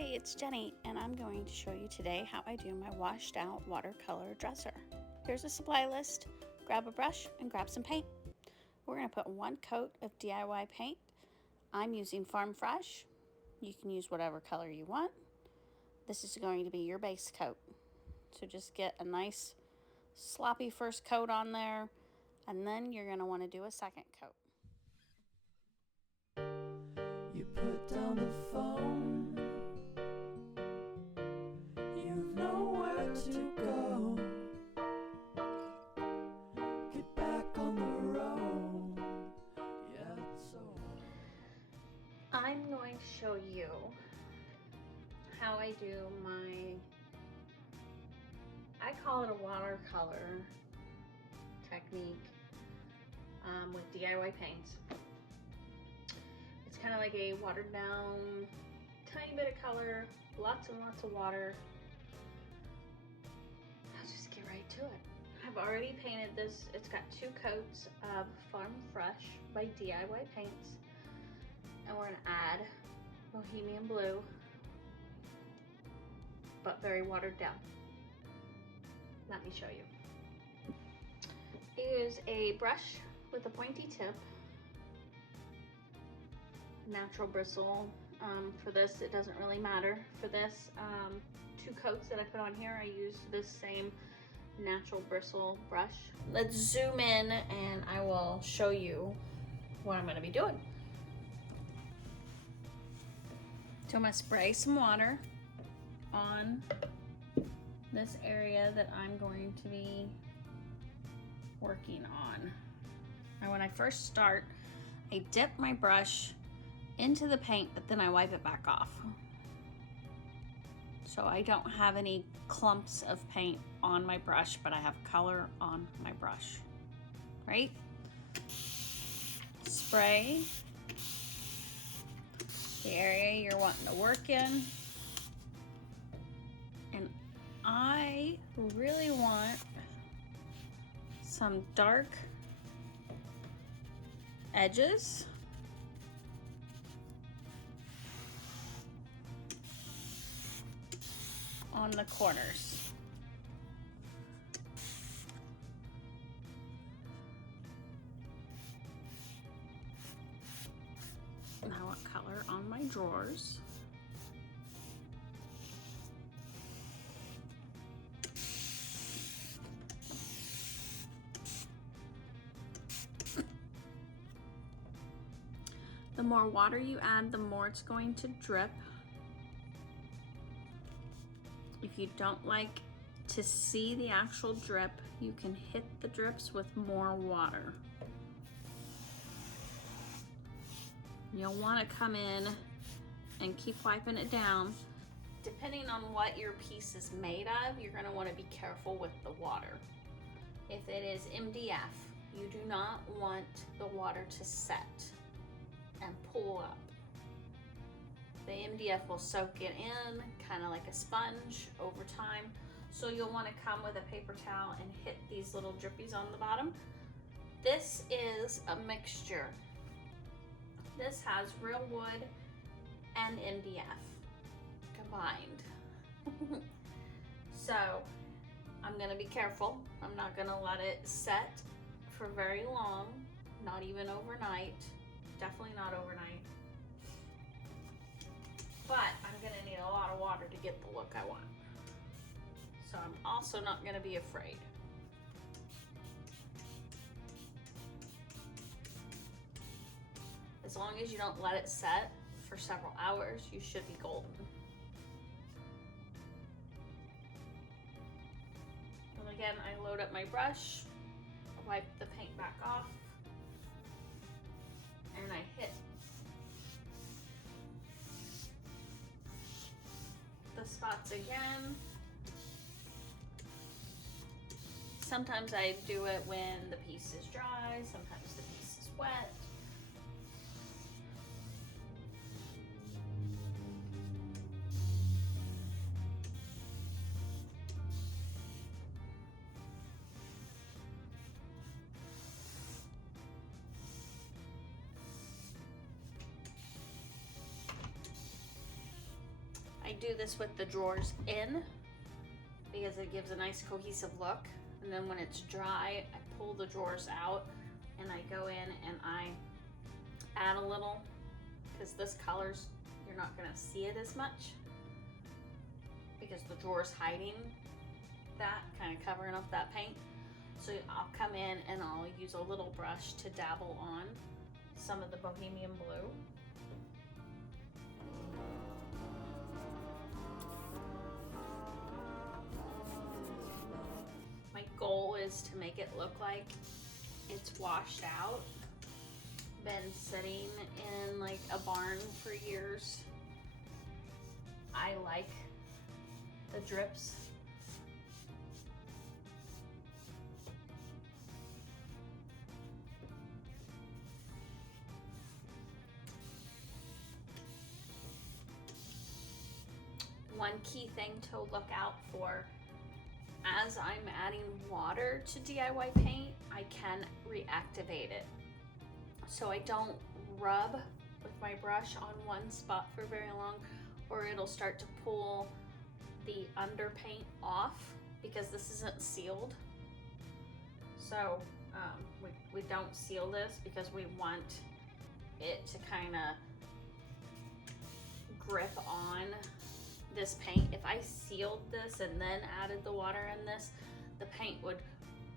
Hi, it's Jenny, and I'm going to show you today how I do my washed out watercolor dresser. Here's a supply list. Grab a brush and grab some paint. We're going to put 1 coat of DIY paint. I'm using Farm Fresh. You can use whatever color you want. This is going to be your base coat. So just get a nice sloppy first coat on there, and then you're going to want to do a second coat. You put down the phone, you've nowhere to go. Get back on the road. Yeah, so I'm going to show you how I do I call it a watercolor technique with DIY paints. It's kind of like a watered down, tiny bit of color, lots and lots of water. I'll just get right to it. I've already painted this. It's got 2 coats of Farm Fresh by DIY Paints. And we're gonna add Bohemian Blue, but very watered down. Let me show you. Use a brush with a pointy tip. Natural bristle. For this, it doesn't really matter. For this 2 coats that I put on here, I use this same natural bristle brush. Let's zoom in and I will show you what I'm going to be doing. So I'm going to spray some water on this area that I'm going to be working on. And when I first start, I dip my brush into the paint, but then I wipe it back off. So I don't have any clumps of paint on my brush, but I have color on my brush, right? Spray the area you're wanting to work in. And I really want some dark edges. On the corners. And I want color on my drawers. The more water you add, the more it's going to drip. If you don't like to see the actual drip, you can hit the drips with more water. You'll want to come in and keep wiping it down. Depending on what your piece is made of, you're going to want to be careful with the water. If it is MDF, you do not want the water to set and pull up. The MDF will soak it in, kind of like a sponge over time. So you'll want to come with a paper towel and hit these little drippies on the bottom. This is a mixture. This has real wood and MDF combined. So I'm gonna be careful. I'm not gonna let it set for very long, not even overnight. Definitely not overnight. But I'm gonna need a lot of water to get the look I want. So I'm also not gonna be afraid. As long as you don't let it set for several hours, you should be golden. And again, I load up my brush, I wipe the paint back off, and I hit the spots again. Sometimes I do it when the piece is dry, sometimes the piece is wet. I I do this with the drawers in because it gives a nice cohesive look. And then when it's dry, I pull the drawers out and I go in and I add a little, because this color's, you're not gonna see it as much because the drawer's hiding that, kind of covering up that paint. So I'll come in and I'll use a little brush to dabble on some of the Bohemian Blue. My goal is to make it look like it's washed out, been sitting in like a barn for years. I like the drips. One key thing to look out for, as I'm adding water to DIY paint, I can reactivate it. So I don't rub with my brush on one spot for very long, or it'll start to pull the underpaint off because this isn't sealed. So we don't seal this because we want it to kind of grip on this paint. If I sealed this and then added the water in this, the paint would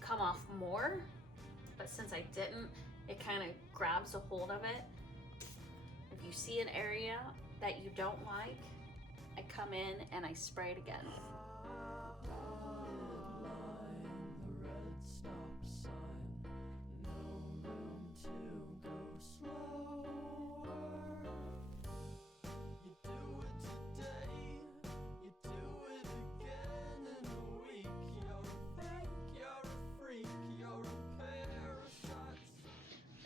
come off more, but since I didn't, it kind of grabs a hold of it. If you see an area that you don't like, I come in and I spray it again.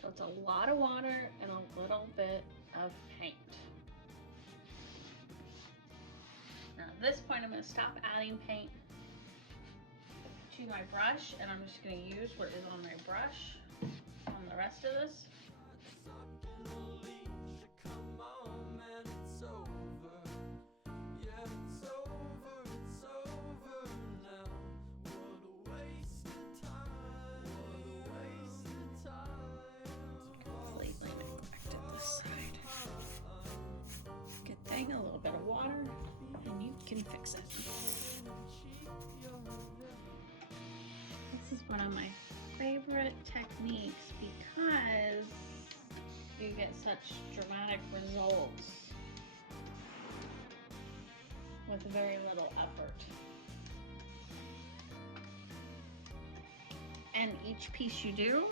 So it's a lot of water and a little bit of paint. Now at this point, I'm going to stop adding paint to my brush, and I'm just going to use what is on my brush on the rest of this. A little bit of water and you can fix it. This is one of my favorite techniques because you get such dramatic results with very little effort. And each piece you do,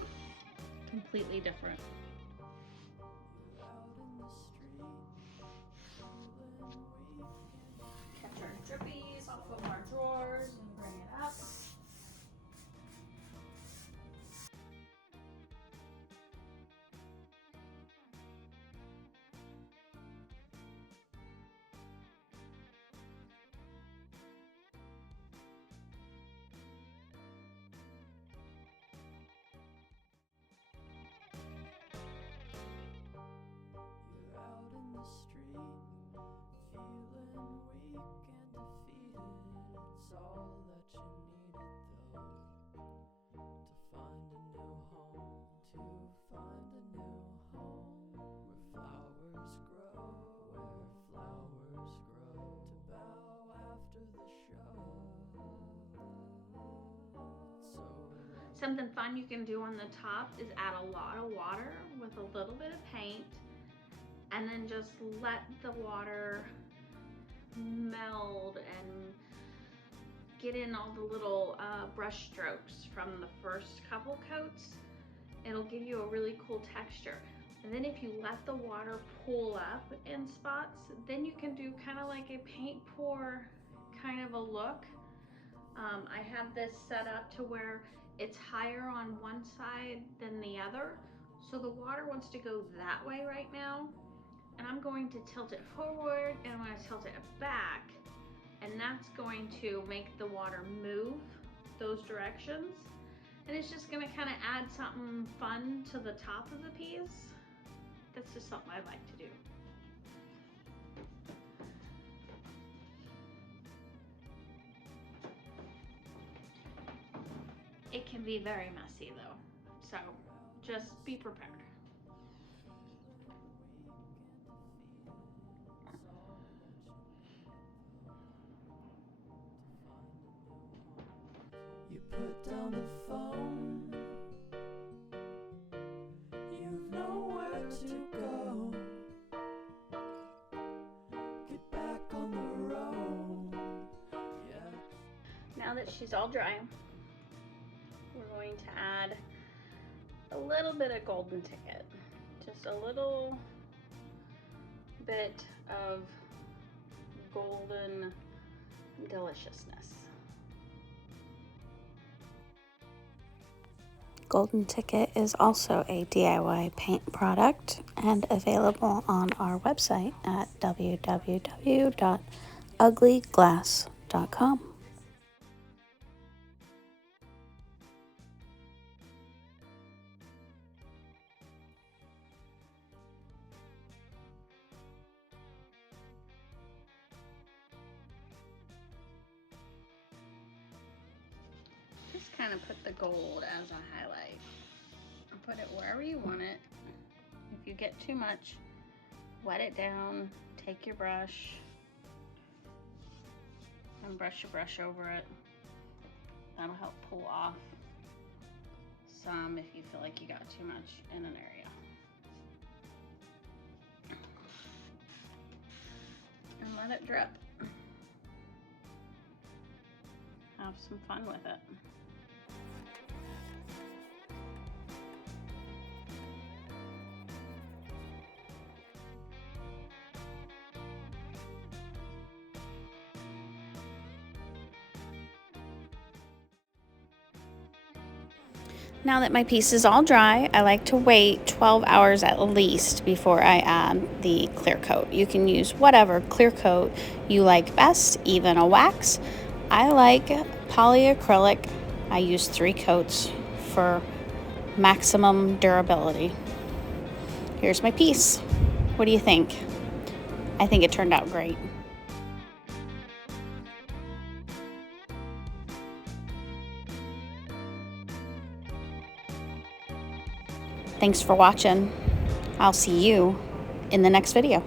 completely different. Drippies off of our drawers and bring it up. You're out in the street, feeling weak and defeated. It's all that you needed though, to find a new home, to find a new home, where flowers grow, to bow after the show. Something fun you can do on the top is add a lot of water with a little bit of paint, and then just let the water meld and get in all the little brush strokes from the first couple coats. It'll give you a really cool texture. And then if you let the water pool up in spots, then you can do kind of like a paint pour kind of a look. I have this set up to where it's higher on one side than the other. So the water wants to go that way right now. And I'm going to tilt it forward and I'm going to tilt it back. And that's going to make the water move those directions. And it's just going to kind of add something fun to the top of the piece. That's just something I like to do. It can be very messy though, so just be prepared. You put down the phone, you've nowhere to go. Get back on the road. Yeah. Now that she's all dry, we're going to add a little bit of golden ticket. Just a little bit of golden deliciousness. Golden Ticket is also a DIY paint product and available on our website at www.uglyglass.com. Just kind of put the gold as a highlight. Put it wherever you want it. If you get too much, wet it down, take your brush, and brush your brush over it. That'll help pull off some if you feel like you got too much in an area. And let it drip. Have some fun with it. Now that my piece is all dry, I like to wait 12 hours at least before I add the clear coat. You can use whatever clear coat you like best, even a wax. I like polyacrylic. I use 3 coats for maximum durability. Here's my piece. What do you think? I think it turned out great. Thanks for watching. I'll see you in the next video.